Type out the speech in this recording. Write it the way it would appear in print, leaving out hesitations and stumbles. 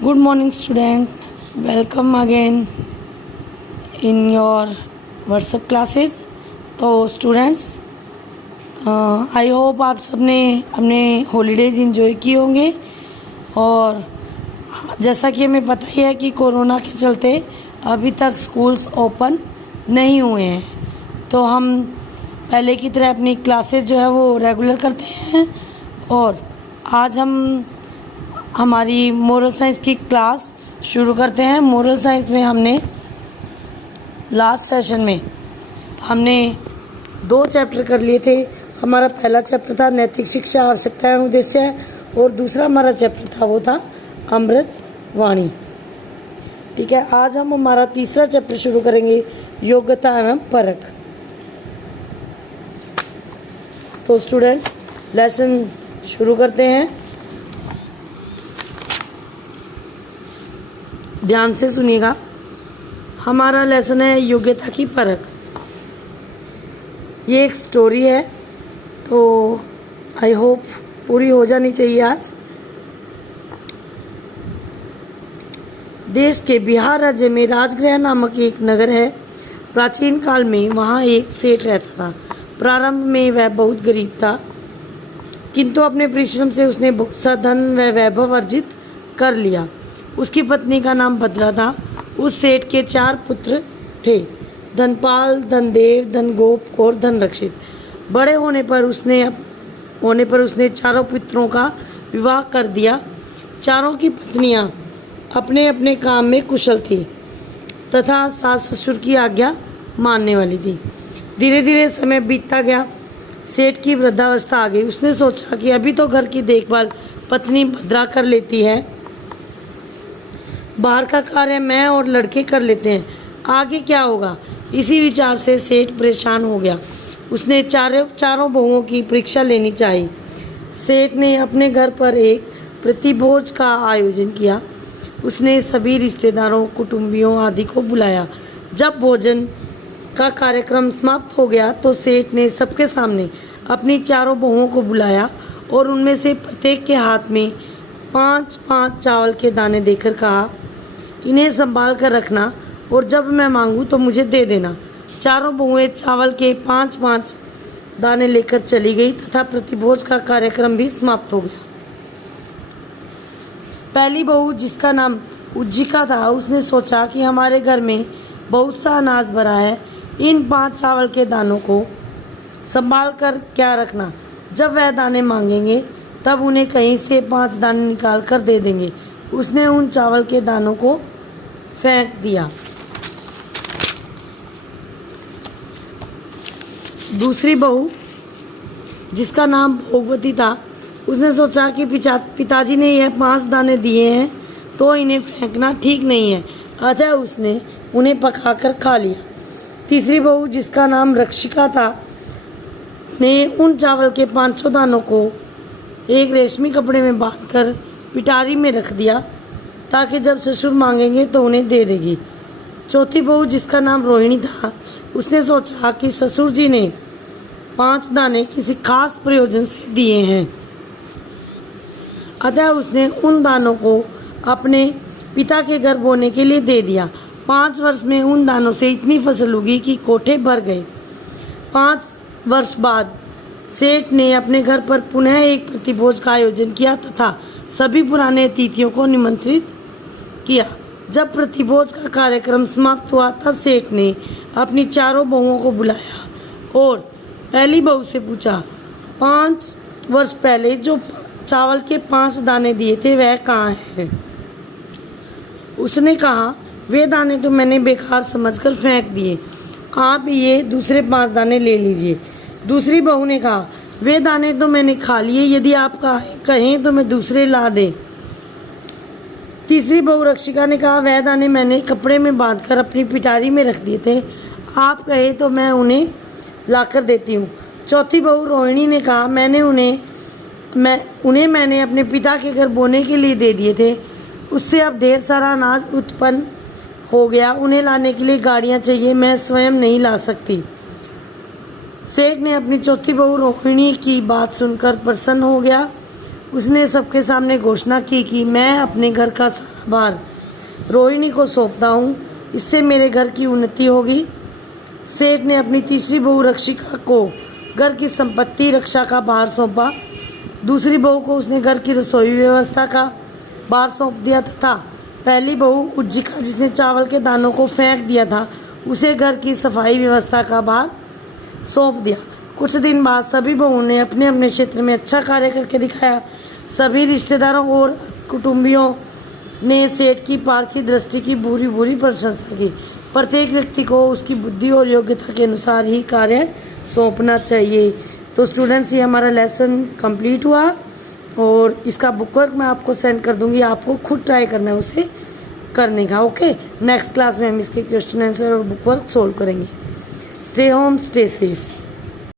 Good morning, student. Welcome again in your WhatsApp classes. तो students, I hope आप सबने अपने हॉलीडेज़ इंजॉय किए होंगे। और जैसा कि हमें पता ही है कि कोरोना के चलते अभी तक स्कूल्स ओपन नहीं हुए हैं, तो हम पहले की तरह अपनी क्लासेस जो है वो रेगुलर करते हैं। और आज हम हमारी मोरल साइंस की क्लास शुरू करते हैं। मोरल साइंस में हमने लास्ट सेशन में हमने 2 चैप्टर कर लिए थे। हमारा पहला चैप्टर था नैतिक शिक्षा, आवश्यकता एवं उद्देश्य, और दूसरा हमारा चैप्टर था वो था अमृत वाणी। ठीक है, आज हम हमारा तीसरा चैप्टर शुरू करेंगे, योग्यता एवं परख। तो स्टूडेंट्स, लेसन शुरू करते हैं। ध्यान से सुनिएगा। हमारा लेसन है योग्यता की परख। ये एक स्टोरी है, तो आई होप पूरी हो जानी चाहिए आज। देश के बिहार राज्य में राजगृह नामक एक नगर है। प्राचीन काल में वहाँ एक सेठ रहता था। प्रारंभ में वह बहुत गरीब था, किंतु अपने परिश्रम से उसने बहुत सा धन व वैभव अर्जित कर लिया। उसकी पत्नी का नाम भद्रा था। उस सेठ के 4 पुत्र थे, धनपाल, धनदेव, धनगोप और धनरक्षित। बड़े होने पर उसने चारों पुत्रों का विवाह कर दिया। चारों की पत्नियां अपने अपने काम में कुशल थी तथा सास ससुर की आज्ञा मानने वाली थी। धीरे धीरे समय बीतता गया। सेठ की वृद्धावस्था आ गई। उसने सोचा कि अभी तो घर की देखभाल पत्नी भद्रा कर लेती है, बाहर का कार्य मैं और लड़के कर लेते हैं, आगे क्या होगा। इसी विचार से सेठ परेशान हो गया। उसने चारों बहुओं की परीक्षा लेनी चाहिए। सेठ ने अपने घर पर एक प्रतिभोज का आयोजन किया। उसने सभी रिश्तेदारों, कुटुंबियों आदि को बुलाया। जब भोजन का कार्यक्रम समाप्त हो गया तो सेठ ने सबके सामने अपनी चारों बहुओं को बुलाया और उनमें से प्रत्येक के हाथ में 5-5 चावल के दाने देकर कहा, इन्हें संभाल कर रखना और जब मैं मांगूं तो मुझे दे देना। चारों बहुएं चावल के 5-5 दाने लेकर चली गई तथा प्रतिभोज का कार्यक्रम भी समाप्त हो गया। पहली बहू, जिसका नाम उज्जिका था, उसने सोचा कि हमारे घर में बहुत सा अनाज भरा है, इन 5 चावल के दानों को संभाल कर क्या रखना। जब वह दाने मांगेंगे तब उन्हें कहीं से 5 दाने निकाल कर दे देंगे। उसने उन चावल के दानों को फेंक दिया। दूसरी बहू, जिसका नाम भोगवती था, उसने सोचा कि पिताजी ने यह 5 दाने दिए हैं तो इन्हें फेंकना ठीक नहीं है, अतः उसने उन्हें पकाकर खा लिया। तीसरी बहू, जिसका नाम रक्षिका था, ने उन चावल के 500 दानों को एक रेशमी कपड़े में बांधकर पिटारी में रख दिया ताकि जब ससुर मांगेंगे तो उन्हें दे देगी। चौथी बहू, जिसका नाम रोहिणी था, उसने सोचा कि ससुर जी ने 5 दाने किसी खास प्रयोजन से दिए हैं, अतः उसने उन दानों को अपने पिता के घर बोने के लिए दे दिया। 5 वर्ष में उन दानों से इतनी फसल उगी कि कोठे भर गए। 5 वर्ष बाद सेठ ने अपने घर पर पुनः एक प्रतिभोज का आयोजन किया तथा सभी पुराने अतिथियों को निमंत्रित किया। जब प्रतिभोज का कार्यक्रम समाप्त हुआ तब सेठ ने अपनी चारों बहुओं को बुलाया और पहली बहू से पूछा, 5 वर्ष पहले जो चावल के 5 दाने दिए थे वह कहाँ हैं? उसने कहा, वे दाने तो मैंने बेकार समझकर फेंक दिए, आप ये दूसरे 5 दाने ले लीजिए। दूसरी बहू ने कहा, वे दाने तो मैंने खा लिए, यदि आप कहें तो मैं दूसरे ला दें। तीसरी बहू रक्षिका ने कहा, वह दाने मैंने कपड़े में बांधकर अपनी पिटारी में रख दिए थे, आप कहे तो मैं उन्हें लाकर देती हूँ। चौथी बहू रोहिणी ने कहा, मैंने अपने पिता के घर बोने के लिए दे दिए थे, उससे अब ढेर सारा अनाज उत्पन्न हो गया, उन्हें लाने के लिए गाड़ियाँ चाहिए, मैं स्वयं नहीं ला सकती। सेठ ने अपनी चौथी बहू रोहिणी की बात सुनकर प्रसन्न हो गया उसने सबके सामने घोषणा की कि मैं अपने घर का सारा भार रोहिणी को सौंपता हूँ, इससे मेरे घर की उन्नति होगी। सेठ ने अपनी तीसरी बहू रक्षिका को घर की संपत्ति रक्षा का भार सौंपा। दूसरी बहू को उसने घर की रसोई व्यवस्था का भार सौंप दिया तथा पहली बहू उज्जिका, जिसने चावल के दानों को फेंक दिया था, उसे घर की सफाई व्यवस्था का भार सौंप दिया। कुछ दिन बाद सभी बहुओं ने अपने अपने क्षेत्र में अच्छा कार्य करके दिखाया। सभी रिश्तेदारों और कुटुंबियों ने सेठ की पारखी दृष्टि की बुरी बुरी प्रशंसा की। प्रत्येक व्यक्ति को उसकी बुद्धि और योग्यता के अनुसार ही कार्य सौंपना चाहिए। तो स्टूडेंट्स, ये हमारा लेसन कंप्लीट हुआ और इसका बुक वर्क मैं आपको सेंड कर दूंगी। आपको खुद ट्राई करना है उसे करने का। ओके, नेक्स्ट क्लास में हम इसके क्वेश्चन आंसर और बुक वर्क सोल्व करेंगे। Stay home, stay safe.